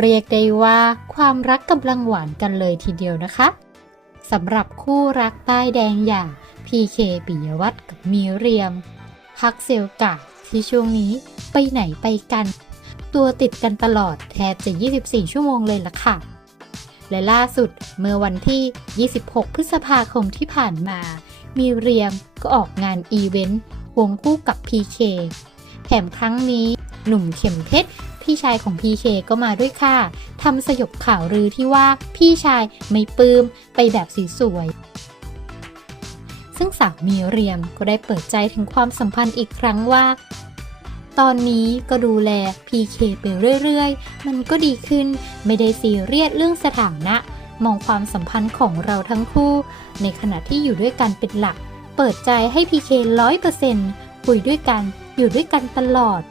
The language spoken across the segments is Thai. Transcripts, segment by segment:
เรียกได้ว่าความรักกำลังหวานกันเลยทีเดียวนะคะสำหรับคู่รักป้ายแดงอย่างพีเคปิยวัฒน์กับมีเรียม พักเซลกาที่ช่วงนี้ไปไหนไปกัน ตัวติดกันตลอดแทบจะ 24 ชั่วโมงเลยล่ะค่ะ และล่าสุดเมื่อวันที่ 26 พฤษภาคมที่ผ่านมา มีเรียมก็ออกงานอีเวนต์วงคู่กับ PK แถมครั้งนี้ หนุ่มเข็มเพชรพี่ชายของ PK ก็มาด้วยค่ะทำสยบข่าวลือที่ว่าพี่ชายไม่ปลื้มไปแบบสวยๆซึ่งสาวมีเรียมก็ได้เปิดใจถึงความสัมพันธ์อีกครั้งว่า ตอนนี้ก็ดูแล PK ไปเรื่อยๆ มันก็ดีขึ้นไม่ได้ซีเรียสเรื่องสถานะ มองความสัมพันธ์ของเราทั้งคู่ ในขณะที่อยู่ด้วยกันเป็นหลัก เปิดใจให้ PK ร้อยเปอร์เซ็นต์คุยด้วยกัน อยู่ด้วยกันตลอด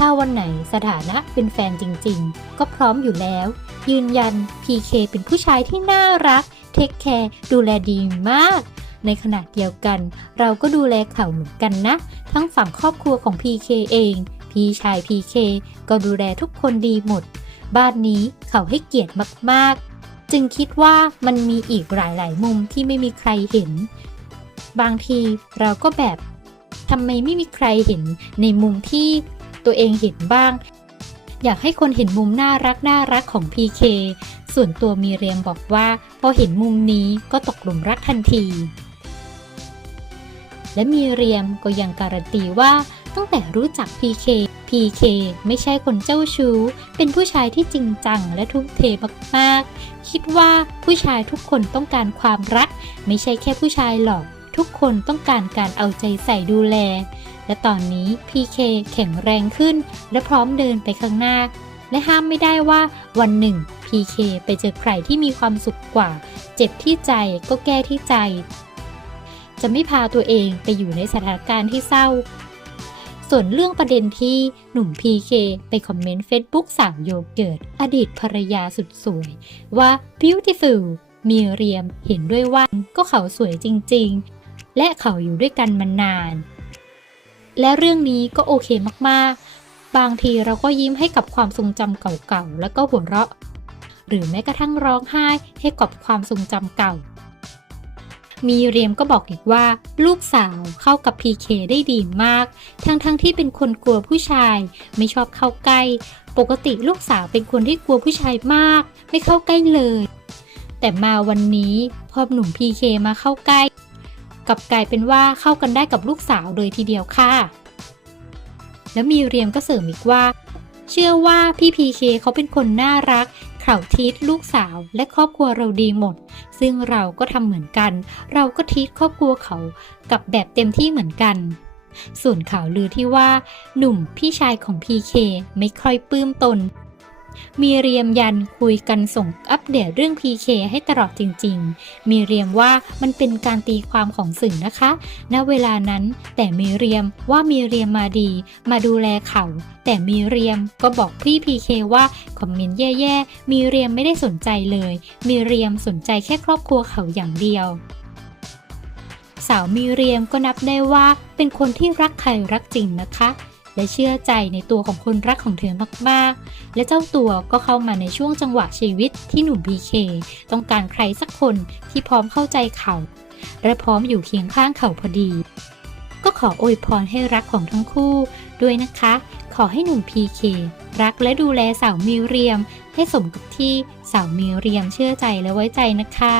ถ้าวันไหนสถานะเป็นแฟนจริงๆ ก็พร้อมอยู่แล้ว ยืนยัน PK เป็นผู้ชายที่น่ารัก เทคแคร์ดูแลดีมาก ในขณะเดียวกัน เราก็ดูแลเขาเหมือนกันนะ ทั้งฝั่งครอบครัวของ PK เอง พี่ชาย PK ก็ดูแลทุกคนดีหมด บ้านนี้เขาให้เกียรติมากๆ จึงคิดว่ามันมีอีกหลายๆ มุมที่ไม่มีใครเห็น บางทีเราก็แบบทำไมไม่มีใครเห็นในมุมที่ ตัวเองเห็นบ้าง อยากให้คนเห็นมุมน่ารักน่ารักของ PK ส่วนตัวมีเรียมบอกว่า พอเห็นมุมนี้ก็ตกหลุมรักทันที และมีเรียมก็ยังการันตีว่าตั้งแต่รู้จัก PK PK ไม่ใช่คนเจ้าชู้ เป็นผู้ชายที่จริงจังและทุ่มเทมากๆ คิดว่าผู้ชายทุกคนต้องการความรัก ไม่ใช่แค่ผู้ชายหรอก ทุกคนต้องการการเอาใจใส่ดูแล และตอนนี้ PK แข็งแรงขึ้น และพร้อมเดินไปข้างหน้า และห้ามไม่ได้ว่าวันหนึ่ง PK ไปเจอใครที่มีความสุขกว่า เจ็บที่ใจก็แก้ที่ใจ จะไม่พาตัวเองไปอยู่ในสถานการณ์ที่เศร้า ส่วนเรื่องประเด็นที่หนุ่ม PK ไปคอมเมนต์ Facebook สาวโยเกิร์ตอดีตภรรยาสุดสวย ว่า beautiful มีเรียมเห็นด้วยว่าก็เขาสวยจริง ๆ และเขาอยู่ด้วยกันมานาน และเรื่องนี้ก็โอเคมากๆ บางทีเราก็ยิ้มให้กับความทรงจำเก่าๆ แล้วก็หัวเราะ หรือแม้กระทั่งร้องไห้ให้กับความทรงจำเก่า มีเรียมก็บอกอีกว่า ลูกสาวเข้ากับ PK ได้ดีมาก ทั้งๆทที่เป็นคนกลัวผู้ชาย ไม่ชอบเข้าใกล้ ปกติลูกสาวเป็นคนที่กลัวผู้ชายมาก ไม่เข้าใกล้เลย แต่มาวันนี้พอหนุ่ม PK มาเข้าใกล้ กลับกลายเป็นว่าเข้ากันได้กับลูกสาวเลยทีเดียวค่ะ แล้วมีเรียมก็เสริมอีกว่า เชื่อว่าพี่พีเคเขาเป็นคนน่ารักเข่าทีทลูกสาวและครอบครัวเราดีหมด ซึ่งเราก็ทำเหมือนกัน เราก็ทีทครอบครัวเขากับแบบเต็มที่เหมือนกันส่วนข่าวลือที่ว่า หนุ่มพี่ชายของพีเคไม่ค่อยปลื้มตน มีเรียมยันคุยกันส่งอัปเดตเรื่อง PK ให้ตลอดจริง ๆ มีเรียมว่ามันเป็นการตีความของสื่อนะคะ ณ เวลานั้น แต่มีเรียมว่ามีเรียมมาดี มาดูแลเขา แต่มีเรียมก็บอกพี่ PK ว่าคอมเมนต์แย่ๆ มีเรียมไม่ได้สนใจเลย มีเรียมสนใจแค่ครอบครัวเขาอย่างเดียวสาวมีเรียมก็นับได้ว่าเป็นคนที่รักใครรักจริงนะคะ และเชื่อใจในตัวของคนรักของเธอมากๆ และเจ้าตัวก็เข้ามาในช่วงจังหวะชีวิตที่หนุ่ม PK ต้องการใครสักคนที่พร้อมเข้าใจเขา และพร้อมอยู่เคียงข้างเขาพอดี ก็ขออวยพรให้รักของทั้งคู่ ด้วยนะคะ ขอให้หนุ่ม PK รักและดูแลสาวมิวเรียม ให้สมกับที่สาวมิวเรียมเชื่อใจและไว้ใจนะคะ